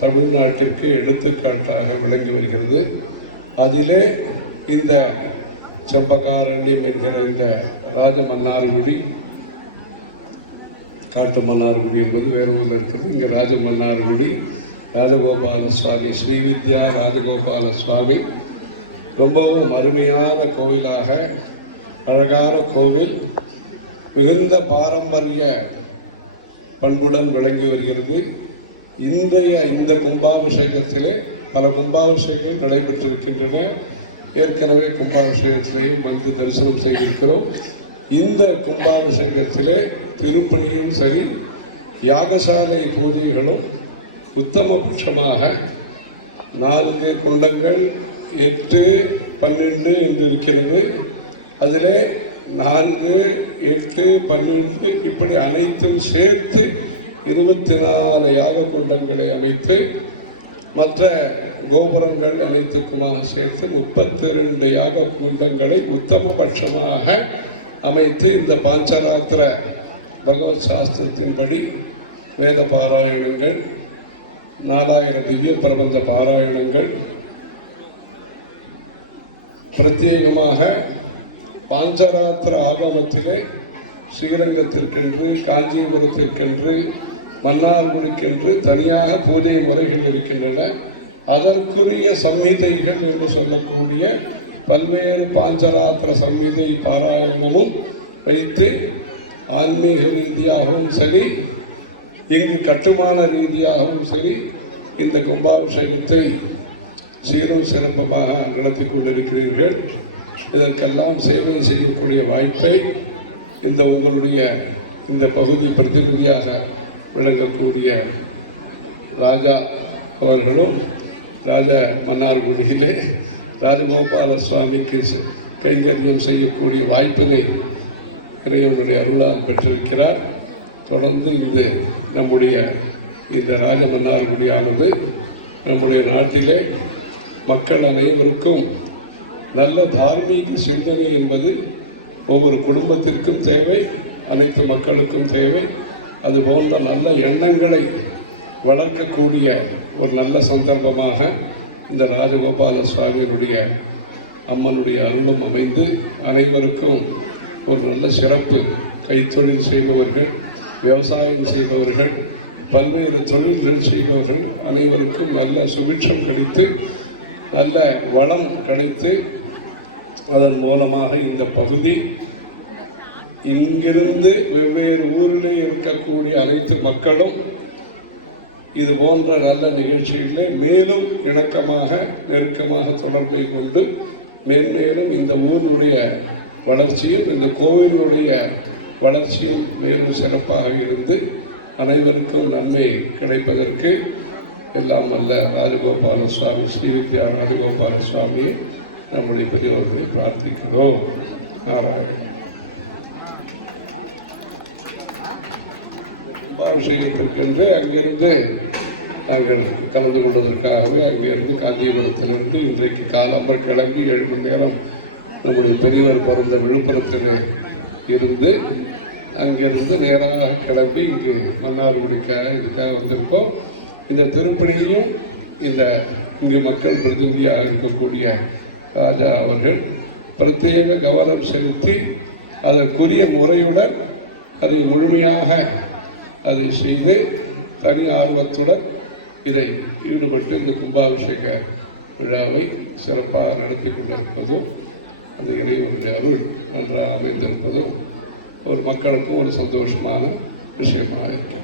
தமிழ்நாட்டிற்கு எடுத்துக்காட்டாக விளங்கி வருகிறது. அதிலே இந்த செம்பக்காரண்யம் என்கிற இந்த ராஜமன்னார்குடி, காட்டு மன்னார்குடி என்பது வேறு ஊரில் இருக்கிறது. இங்கே ராஜமன்னார்குடி ராஜகோபால சுவாமி, ஸ்ரீவித்யா ராஜகோபால சுவாமி ரொம்பவும் அருமையான கோவிலாக, அழகான கோவில், மிகுந்த பாரம்பரிய பண்புடன் விளங்கி வருகிறது. இன்றைய இந்த கும்பாபிஷேகத்திலே பல கும்பாபிஷேகங்கள் நடைபெற்றிருக்கின்றன. ஏற்கனவே கும்பாபிஷேகத்திலேயும் வந்து தரிசனம் செய்திருக்கிறோம். இந்த கும்பாபிஷேகத்திலே திருப்பணியும் சரி, யாகசாலை பூஜைகளும் உத்தமபட்சமாக 4 குண்டங்கள் 8, 12 என்று இருக்கிறது. அதில் 4, 8, 12 இப்படி அனைத்தும் சேர்த்து 24 யாக குண்டங்களை அமைத்து, மற்ற கோபுரங்கள் அனைத்துக்குமாக சேர்த்து 32 யாக குண்டங்களை உத்தமபட்சமாக அமைத்து, இந்த பாஞ்சராத்திர பகவத் சாஸ்திரத்தின்படி வேத பாராயணங்கள், 4000 திவ்ய பிரபந்த பாராயணங்கள், பிரத்யேகமாக பாஞ்சராத்திர ஆகமத்திலே ஸ்ரீரங்கத்திற்கென்று, காஞ்சிபுரத்திற்கென்று, மன்னார்குடிக்கென்று தனியாக பூஜை முறைகள் இருக்கின்றன. அதற்குரிய சம்ஹிதைகள் என்று சொல்லக்கூடிய பல்வேறு பாஞ்சராத்திர சம்ஹிதை பாராயணமும் வைத்து ஆன்மீக ரீதியாகவும் சரி, இங்கு கட்டுமான ரீதியாகவும் சரி, இந்த கும்பாபிஷேகத்தை சீரும் சிறப்பமாக நடத்தி கொண்டிருக்கிறீர்கள். இதற்கெல்லாம் சேவை செய்யக்கூடிய வாய்ப்பை இந்த உங்களுடைய இந்த பகுதி பிரதிநிதியாக விளங்கக்கூடிய ராஜா அவர்களும், ராஜ மன்னார்குடியிலே ராஜகோபால சுவாமிக்கு கைங்கரியம் செய்யக்கூடிய வாய்ப்பினை இறைவனுடைய அருளால் பெற்றிருக்கிறார். தொடர்ந்து நம்முடைய இந்த ராஜ மன்னார்குடியானது நம்முடைய நாட்டிலே மக்கள் அனைவருக்கும் நல்ல தார்மீக சிந்தனை என்பது ஒவ்வொரு குடும்பத்திற்கும் தேவை, அனைத்து மக்களுக்கும் தேவை. அது போன்ற நல்ல எண்ணங்களை வளர்க்கக்கூடிய ஒரு நல்ல சந்தர்ப்பமாக இந்த ராஜகோபால சுவாமியினுடைய அம்மனுடைய அருளும் அமைந்து, அனைவருக்கும் ஒரு நல்ல சிறப்பு, கைத்தொழில் செய்பவர்கள், விவசாயம் செய்பவர்கள், பல்வேறு தொழில்கள் செய்பவர்கள் அனைவருக்கும் நல்ல சுபிட்சம் கிடைத்து, நல்ல வளம் கிடைத்து, அதன் மூலமாக இந்த பகுதி இங்கிருந்து வெவ்வேறு ஊரிலே இருக்கக்கூடிய அனைத்து மக்களும் இது போன்ற நல்ல நிகழ்ச்சிகளிலே மேலும் இணக்கமாக, நெருக்கமாக தொடர்பை கொண்டு மேன்மேலும் இந்த ஊரினுடைய வளர்ச்சியும், இந்த கோவிலுடைய வளர்ச்சியும் மேலும் சிறப்பாக இருந்து அனைவருக்கும் நன்மை கிடைப்பதற்கு எல்லாம் அல்ல ராஜகோபால சுவாமி, ஸ்ரீவித்யா ராஜகோபால சுவாமியை நம்முடைய பெரியவர்களை பிரார்த்திக்கிறோம். நாராயணன். கும்பாபிஷேகத்திற்கென்று அங்கிருந்து நாங்கள் கலந்து கொண்டதற்காகவே அங்கிருந்து காஞ்சிபுரத்திலிருந்து இன்றைக்கு காலம்பர் கிளம்பி 7 மணி நேரம் நம்முடைய பெரியவர் பிறந்த விழுப்புரத்தில் இருந்து அங்கிருந்து நேராக கிளம்பி இங்கு மன்னார்குடிக்காக இதுக்காக வந்திருக்கோம். இந்த திருப்பணியையும் இங்கு மக்கள் பிரதிநிதியாக இருக்கக்கூடிய ராஜா அவர்கள் பிரத்யேக கவனம் செலுத்தி அதற்குரிய முறையுடன் அதை முழுமையாக அதை செய்து தனி ஆர்வத்துடன் இதை ஈடுபட்டு இந்த கும்பாபிஷேக விழாவை சிறப்பாக நடத்தி கொண்டிருப்பதும், அந்த இறைவனுடைய அருள் நன்றாக அமைந்திருப்பதும் ஒரு மக்களுக்கும் ஒரு சந்தோஷமான விஷயமாக இருக்கிறது.